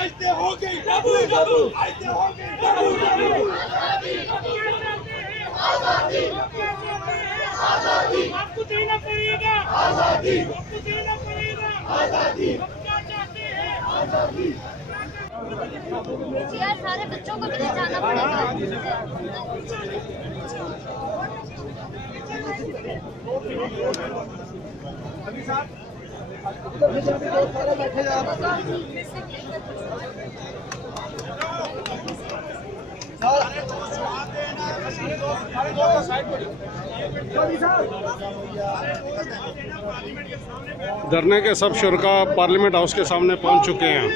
आपको देना पड़ेगा आजादी, आपको देना पड़ेगा आजादी। हम क्या चाहते हैं आजादी। यार सारे बच्चों को भी ले जाना पड़ेगा। धरने के सब शुरका पार्लियामेंट हाउस के सामने पहुंच चुके हैं।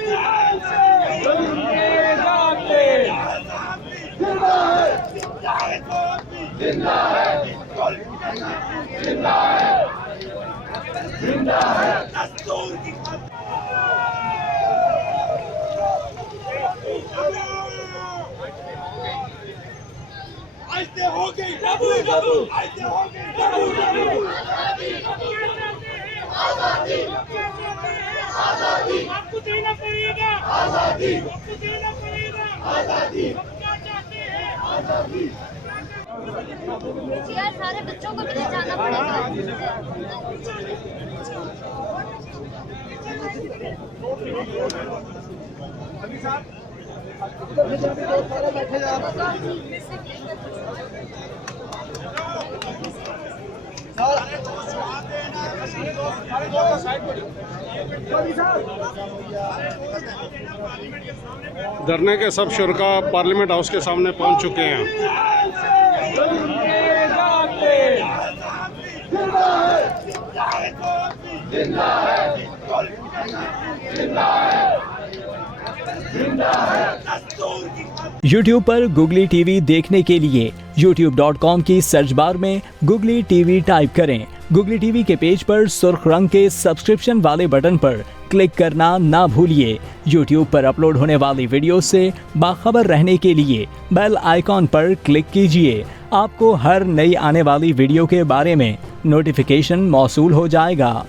ऐसे हो गई ऐसे हो गई आजादी, आपको देना पड़ेगा आजादी, आपको देना पड़ेगा आजादी। हम क्या चाहते हैं आजादी। यार सारे बच्चों को भी ले जाना पड़ेगा। धरने के सब शुरका पार्लियामेंट हाउस के सामने पहुंच चुके हैं। YouTube पर गुगली टीवी देखने के लिए youtube.com की सर्च बार में गुगली टीवी टाइप करें। गुगली टीवी के पेज पर सुर्ख रंग के सब्सक्रिप्शन वाले बटन पर क्लिक करना ना भूलिए। YouTube पर अपलोड होने वाली वीडियो से बाखबर रहने के लिए बेल आइकॉन पर क्लिक कीजिए। आपको हर नई आने वाली वीडियो के बारे में नोटिफिकेशन मौसूल हो जाएगा।